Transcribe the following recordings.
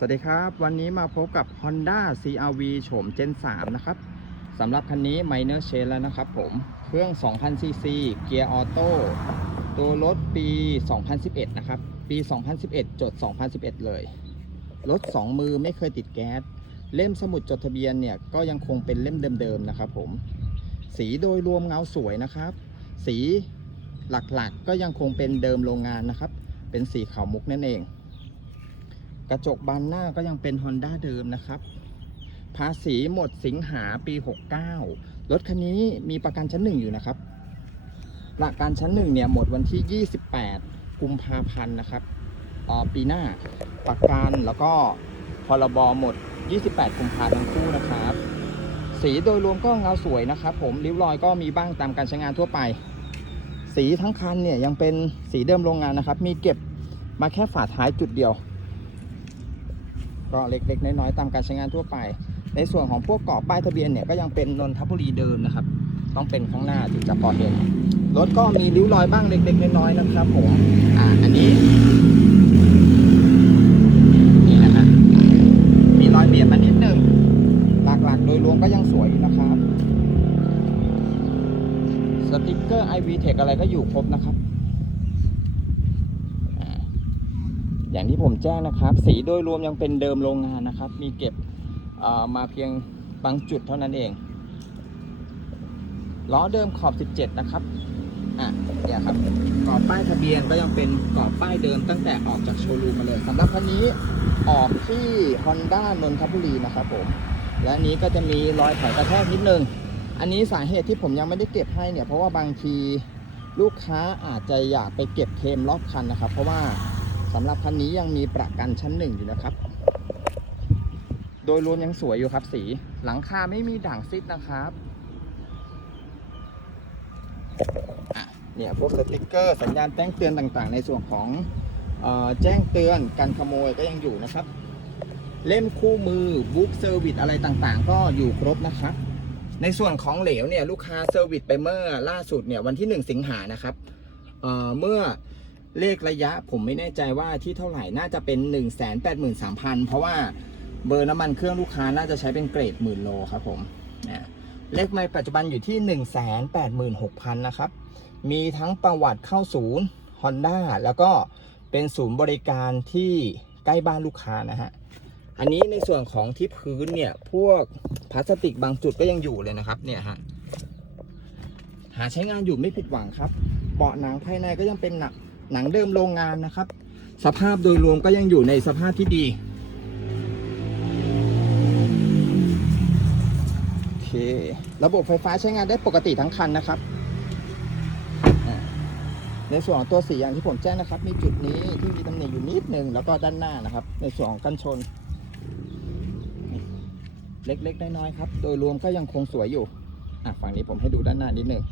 สวัสดีครับ วันนี้มาพบกับ Honda CRV โฉม Gen 3 นะครับสำหรับคันนี้ Minor Change แล้วนะครับผม เครื่อง 2,000 cc เกียร์ออโต้ตัวรถปี 2011 นะครับ ปี 2011 จด 2011 เลย รถ 2 มือไม่เคยติดแก๊ส เล่มสมุดจดทะเบียนเนี่ย ก็ยังคงเป็นเล่มเดิมๆนะครับผม สีโดยรวมเงาสวยนะครับ สีหลักๆก็ยังคงเป็นเดิมโรงงานนะครับ เป็นสีขาวมุกนั่นเอง กระจกบานหน้าก็ยังเป็น Honda เดิมนะครับ ภาษีหมดสิงหาปี 69 รถคันนี้มีประกันชั้นหนึ่งอยู่นะครับ ประกันชั้นหนึ่งเนี่ยหมดวันที่ 28 กุมภาพันธ์นะครับต่อปีหน้าประกันแล้วก็พรบหมด 28 กุมภาพันธ์ทั้งคู่นะครับ สีโดยรวมก็เงาสวยนะครับ ผมริ้วรอยก็มีบ้างตามการใช้งานทั่วไป สีทั้งคันเนี่ยยังเป็นสีเดิมโรงงานนะครับ มีเก็บมาแค่ฝาท้ายจุดเดียว ก็เล็กๆ น้อยๆตามการใช้งานทั่วไป ในส่วนของพวกกรอบป้ายทะเบียนเนี่ยก็ยังเป็นนนทบุรีเดิมนะครับ ต้องเป็นข้างหน้าถึงจะพอเห็นรถก็มีริ้วรอยบ้างเล็กๆ น้อยๆนะครับผมอ่าอันนี้นี่นะฮะมีรอยเบียดมานิดนึงหลักๆ โดยรวมก็ยังสวยนะครับ สติกเกอร์ IV Tech อะไรก็อยู่ครบนะครับ อ่า อย่างที่ผมแจ้งนะครับ สีโดยรวมยังเป็นเดิมโรงงานนะครับ มีเก็บมาเพียงบางจุดเท่านั้นเองล้อเดิมขอบ 17 นะครับ อะเนี่ยครับกรอบป้ายทะเบียนก็ยังเป็นกรอบป้ายเดิมตั้งแต่ออกจากโชว์รูมมาเลยสำหรับคันนี้ออกที่ Honda นนทบุรีนะครับผม และนี้ก็จะมีรอยไถกระแทกนิดนึง อันนี้สาเหตุที่ผมยังไม่ได้เก็บให้เนี่ย เพราะว่าบางทีลูกค้าอาจจะอยากไปเก็บเคลมรอบคันนะครับ เพราะว่า สำหรับคันนี้ยังมีประกันชั้นหนึ่งอยู่นะครับ โดยรวมยังสวยอยู่ครับ สีหลังคาไม่มีด่างซิดนะครับเนี่ยพวกสติกเกอร์สัญญาณแจ้งเตือนต่างๆ ในส่วนของออแจ้งเตือนการขโมยก็ยังอยู่นะครับ เล่มคู่มือบุ๊กเซอร์วิสอะไรต่างๆ ก็อยู่ครบนะครับ ในส่วนของเหลวเนี่ยลูกค้าเซอร์วิสไปเมื่อล่าสุดเนี่ยวันที่ 1 สิงหานะครับเเมื่อ เลขระยะผมไม่แน่ใจว่าที่เท่าไหร่น่าจะเป็น1 8 3 0 0 0เพราะว่าเบอร์น้ำมันเครื่องลูกค้าน่าจะใช้เป็นเกรดหมื่นโลครับผมนะเลขไม่ปัจจุบันอยู่ที่1 8 6 0 0 0นะครับ มีทั้งประวัติเข้าศูนย์ Honda แล้วก็เป็นศูนย์บริการที่ใกล้บ้านลูกค้านะฮะอันนี้ในส่วนของที่พื้นเนี่ยพวกพลาสติกบางจุดก็ยังอยู่เลยนะครับเนี่ยฮะหาใช้งานอยู่ไม่ผิดหวังครับเบาะหนังภายในก็ยังเป็นหนัง หนังเดิมโรงงานนะครับ สภาพโดยรวมก็ยังอยู่ในสภาพที่ดีโอเค ระบบไฟฟ้าใช้งานได้ปกติทั้งคันนะครับในส่วนของตัวสีอย่างที่ผมแจ้งนะครับ มีจุดนี้ที่มีตำหนิอยู่นิดหนึ่งแล้วก็ด้านหน้านะครับ ในส่วนของกันชน เล็กๆน้อยๆครับ โดยรวมก็ยังคงสวยอยู่อะฝั่งนี้ผมให้ดูด้านหน้านิดหนึ่ง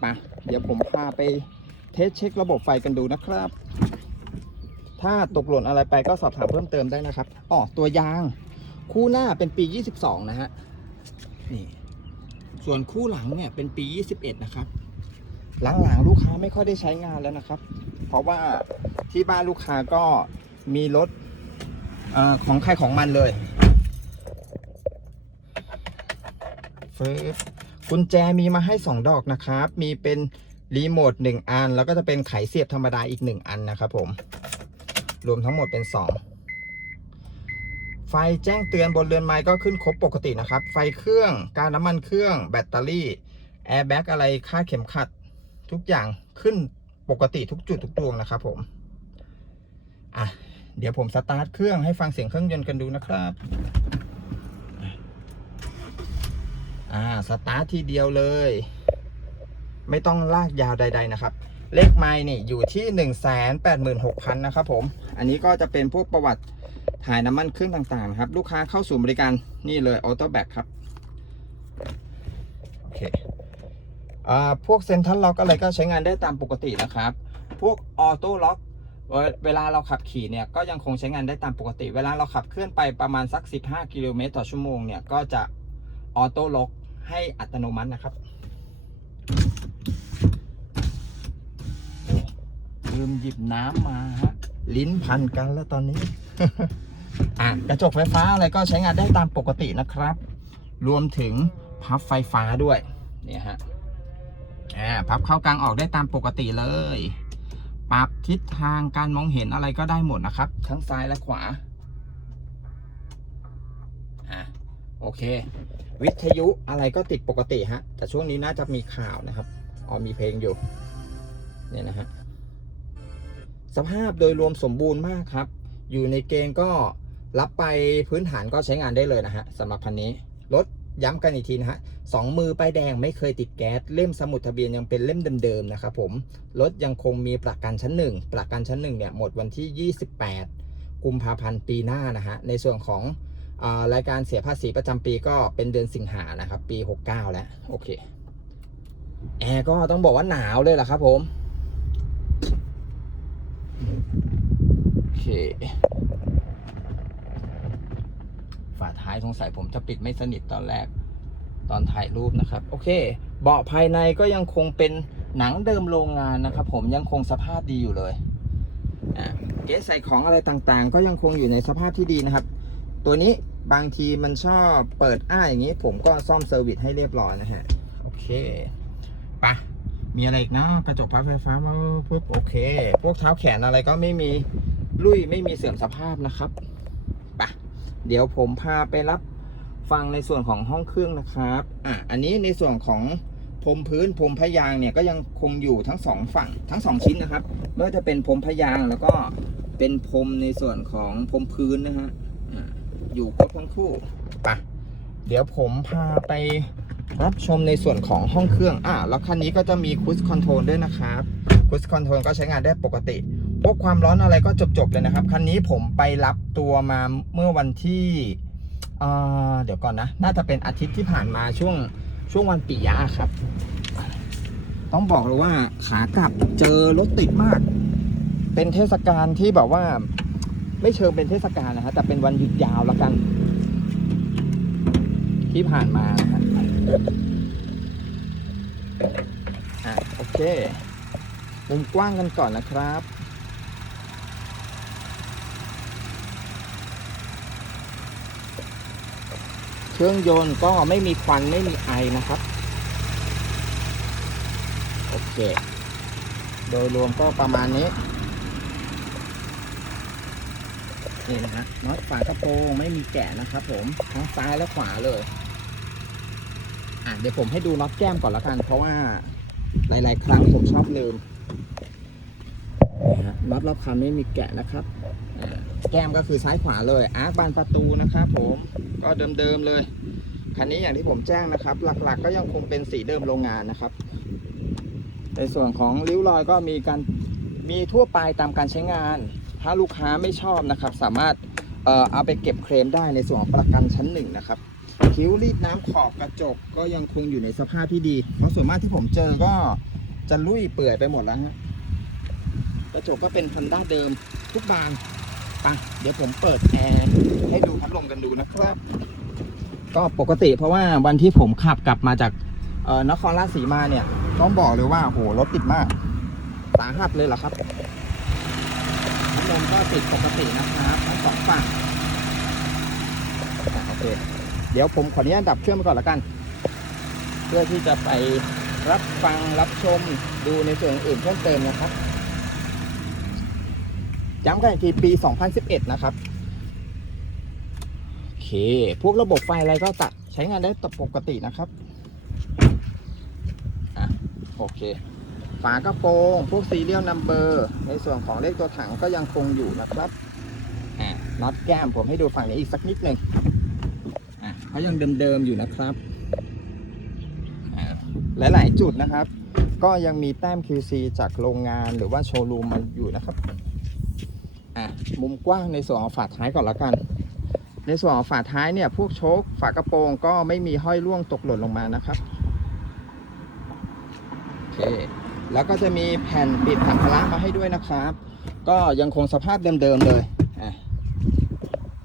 ไปะเดี๋ยวผมพาไป เทสเช็คระบบไฟกันดูนะครับ ถ้าตกหล่นอะไรไปก็สอบถามเพิ่มเติมได้นะครับอ๋อตัวยางคู่หน้าเป็นปี 22 นะฮะนี่ส่วนคู่หลังเนี่ยเป็นปี 21 นะครับ หลังๆลูกค้าไม่ค่อยได้ใช้งานแล้วนะครับ เพราะว่าที่บ้านลูกค้าก็มีรถอของใครของมันเลยฟกุญแจมีมาให้ 2 ดอกนะครับ มีเป็น รีโมท1อัน แล้วก็จะเป็นไขเสียบธรรมดาอีก1อันนะครับผมรวมทั้งหมดเป็น 2 ไฟแจ้งเตือนบนเรือนไม้ก็ขึ้นครบปกตินะครับ ไฟเครื่องการน้ำมันเครื่อง แบตเตอรี่แอร์แบ็กอะไรค่าเข็มขัด ทุกอย่างขึ้นปกติทุกจุดทุกดวงนะครับผมอะเดี๋ยวผมสตาร์ทเครื่องให้ฟังเสียงเครื่องยนต์กันดูนะครับอ่าสตาร์ททีเดียวเลย ไม่ต้องลากยาวใด ๆนะครับ เลขไมล์นี่อยู่ที่ 1 8 6 0 0 0นะครับผม อันนี้ก็จะเป็นพวกประวัติถ่ายน้ำมันเครื่องต่างๆนะครับ ลูกค้าเข้าสู่บริการนี่เลยออโต้แบ็กครับโอเคอ่าพวกเซ็นทรัลล็อกอะไรก็ใช้งานได้ตามปกตินะครับ พวกออโต้ล็อกเวลาเราขับขี่เนี่ยก็ยังคงใช้งานได้ตามปกติ เวลาเราขับเคลื่อนไปประมาณสัก 15 กิโลเมตรต่อชั่วโมงเนี่ยก็จะออโต้ล็อกให้อัตโนมัตินะครับ ลืมหยิบน้ำมาฮะ ลิ้นพันกันแล้วตอนนี้ อะกระจกไฟฟ้าอะไรก็ใช้งานได้ตามปกตินะครับ รวมถึงพับไฟฟ้าด้วย เนี่ยฮะอ่าพับเข้ากลางออกได้ตามปกติเลย ปรับทิศทางการมองเห็นอะไรก็ได้หมดนะครับ ทั้งซ้ายและขวา อะโอเค วิทยุอะไรก็ติดปกติฮะ แต่ช่วงนี้น่าจะมีข่าวนะครับ อ๋อมีเพลงอยู่ เนี่ยนะฮะ สภาพโดยรวมสมบูรณ์มากครับ อยู่ในเกณฑ์ก็รับไปพื้นฐานก็ใช้งานได้เลยนะฮะสำหรับคันนี้รถย้ำกันอีกทีนะฮะสองมือป้ายแดงไม่เคยติดแก๊สเล่มสมุดทะเบียนยังเป็นเล่มเดิมๆนะครับผมรถยังคงมีประกันชั้นหนึ่งประกันชั้นหนึ่งเนี่ยหมดวันที่ 28 กุมภาพันธ์ปีหน้านะฮะในส่วนของรายการเสียภาษีประจำปีก็เป็นเดือนสิงหานะครับปี 69 แล้วโอเคแอร์ก็ต้องบอกว่าหนาวเลยล่ะครับผม โอเค ฝาท้ายสงสัยผมจะปิดไม่สนิทตอนแรก ตอนถ่ายรูปนะครับ โอเค เบาะภายในก็ยังคงเป็นหนังเดิมโรงงานนะครับ ผมยังคงสภาพดีอยู่เลยเกสใส่ของอะไรต่างๆ ก็ยังคงอยู่ในสภาพที่ดีนะครับ ตัวนี้บางทีมันชอบเปิดอ้าอย่างนี้ ผมก็ซ่อมเซอร์วิสให้เรียบร้อยนะฮะ โอเค มีอะไรอีกนะกระจกพับไฟฟ้ามาปุ๊บโอเค พวกเท้าแขนอะไรก็ไม่มีลุยไม่มีเสื่อมสภาพนะครับไปะเดี๋ยวผมพาไปรับฟังในส่วนของห้องเครื่องนะครับอะอันนี้ในส่วนของพรมพื้นพรมพยางเนี่ยก็ยังคงอยู่ทั้งสองฝั่งทั้งสองชิ้นนะครับไม่ว่าจะเป็นพรมพยางแล้วก็เป็นพรมในส่วนของพรมพื้นนะฮะอะอยู่ครบทั้งคู่ไปะเดี๋ยวผมพาไป รับชมในส่วนของห้องเครื่องอะแล้วคันนี้ก็จะมีคูสคอนโทรลด้วยนะครับคูสคอนโทรลก็ใช้งานได้ปกติพวกความร้อนอะไรก็จบๆเลยนะครับ คันนี้ผมไปรับตัวมาเมื่อวันที่เอ่อเดี๋ยวก่อนนะ น่าจะเป็นอาทิตย์ที่ผ่านมาช่วงช่วงวันปิยะครับ ต้องบอกเลยว่าขากลับเจอรถติดมาก เป็นเทศกาลที่แบบว่า ไม่เชิงเป็นเทศกาลนะฮะแต่เป็นวันหยุดยาวแล้วกัน ที่ผ่านมานะฮะ อะโอเค มุมกว้างกันก่อนนะครับ เครื่องยนต์ก็ไม่มีควันไม่มีไอนะครับ โอเค โดยรวมก็ประมาณนี้นี่นะฮะน็อตฝากระโปรงไม่มีแกะนะครับผมทั้งซ้ายและขวาเลย อะเดี๋ยวผมให้ดูน็อตแก้มก่อนละกัน เพราะว่าหลาย ๆ ครั้งผมชอบลืมน็อตรอบคันไม่มีแกะนะครับ แก้มก็คือซ้ายขวาเลยอาร์คบานประตูนะครับผมก็เดิม ๆ เลย คันนี้อย่างที่ผมแจ้งนะครับ หลัก ๆ ก็ยังคงเป็นสีเดิมโรงงานนะครับในส่วนของริ้วรอยก็มีการมีทั่วไปตามการใช้งาน ถ้าลูกค้าไม่ชอบนะครับ สามารถเออเอาไปเก็บเคลมได้ในส่วนของประกันชั้นหนึ่งนะครับ คิ้วรีดน้ำขอบกระจกก็ยังคงอยู่ในสภาพที่ดี เพราะส่วนมากที่ผมเจอก็จะลุยเปื่อยไปหมดแล้วฮะกระจกก็เป็นพันด้าเดิมทุกบานปะเดี๋ยวผมเปิดแอร์ให้ดูพัดลมกันดูนะครับ ก็ปกติเพราะว่าวันที่ผมขับกลับมาจากนครราชสีมาเนี่ย ต้องบอกเลยว่าโหรถติดมากสาหัสเลยเหรอครับพัดลมก็ติดปกตินะครับทั้งสองฝั่งโอเค เดี๋ยวผมขออนุญาตดับเครื่องไปก่อนละกัน เพื่อที่จะไปรับฟังรับชมดูในส่วนอื่นเพิ่มเติมนะครับย้ำกันอีกทีปี 2011 นะครับ โอเค พวกระบบไฟอะไรก็ตัดใช้งานได้ปกตินะครับอะโอเค ฝากระโปรงพวกซีเรียลนัมเบอร์ในส่วนของเลขตัวถังก็ยังคงอยู่นะครับอะน็อตแก้มผมให้ดูฝั่งนี้อีกสักนิดหนึ่ง เขายังเดิมๆอยู่นะครับ หลายๆจุดนะครับ ก็ยังมีแต้ม QC จากโรงงานหรือว่าโชว์รูมมาอยู่นะครับอะมุมกว้างในส่วนของฝาท้ายก่อนละกัน ในส่วนของฝาท้ายเนี่ยพวกโชคฝากระโปรงก็ไม่มีห้อยร่วงตกหล่นลงมานะครับโอเคแล้วก็จะมีแผ่นปิดสัมภาระมาให้ด้วยนะครับ ก็ยังคงสภาพเดิมๆเลยอะ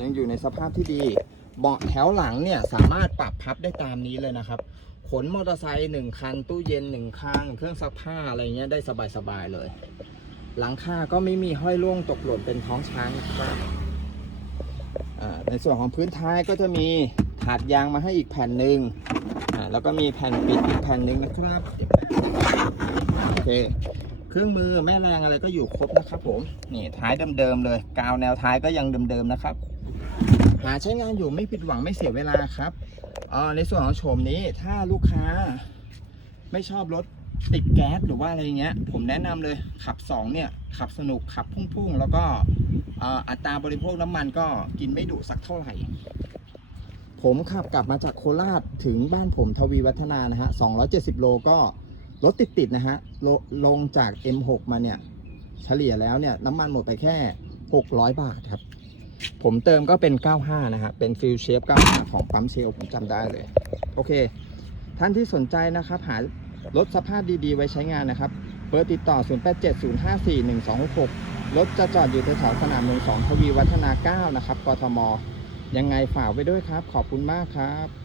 ยังอยู่ในสภาพที่ดี เบาะแถวหลังเนี่ยสามารถปรับพับได้ตามนี้เลยนะครับ ขนมอเตอร์ไซค์หนึ่งคัน ตู้เย็นหนึ่งคัน เครื่องซักผ้าอะไรเงี้ยได้สบายๆเลย หลังคาก็ไม่มีห้อยร่วงตกหล่นเป็นท้องช้างนะครับในส่วนของพื้นท้ายก็จะมีถาดยางมาให้อีกแผ่นหนึ่งแล้วก็มีแผ่นปิดอีกแผ่นหนึ่งนะครับโอเคเครื่องมือแม่แรงอะไรก็อยู่ครบนะครับผมนี่ท้ายเดิมๆเลย กาวแนวท้ายก็ยังเดิมๆนะครับ หาใช้งานอยู่ไม่ผิดหวังไม่เสียเวลาครับออในส่วนของโฉมนี้ถ้าลูกค้าไม่ชอบรถติดแก๊สหรือว่าอะไรเงี้ย ผมแนะนำเลยขับ 2 เนี่ย ขับสนุกขับพุ่งๆ แล้วก็อ,อัตราบริโภคน้ำมันก็กินไม่ดุสักเท่าไหร่ ผมขับกลับมาจากโคราชถึงบ้านผมทวีวัฒนานะฮะ 270 โลก็รถติดๆนะฮะลลงจาก M6 มาเนี่ย เฉลี่ยแล้วเนี่ย น้ำมันหมดไปแค่ 600 บาทครับ ผมเติมก็เป็น 95 นะฮะ เป็นฟิลเชฟ 95 ของปั๊มเชลผมจำได้เลย โอเค ท่านที่สนใจนะครับ หารถสภาพดีๆ ไว้ใช้งานนะครับ เบอร์ติดต่อ 0870541266 รถจะจอดอยู่แถวสนามหลวง2ทวีวัฒนา 9 นะครับ กทม ยังไงฝากไว้ด้วยครับ ขอบคุณมากครับ